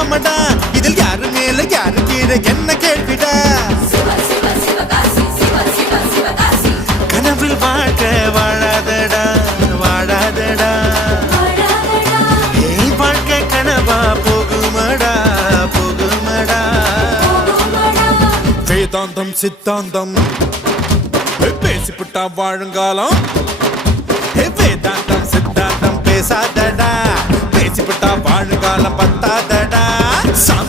ஆமடா இதில் யாரு மேல யாரு கீழே என்ன கேள்விடா கனவில் வாழ்க்க வாழாதடா வாழாதடா ஏய் வாழ்க்கை கனவா போகுமடா போகுமடா வேதாந்தம் சித்தாந்தம் பேசிப்புட்டா வாழுங்காலம் வேதாந்தம் சித்தாந்தம் பேசாதடா பேசிப்புட்டா வாழுங்காலம் பத்தாதடா சாமி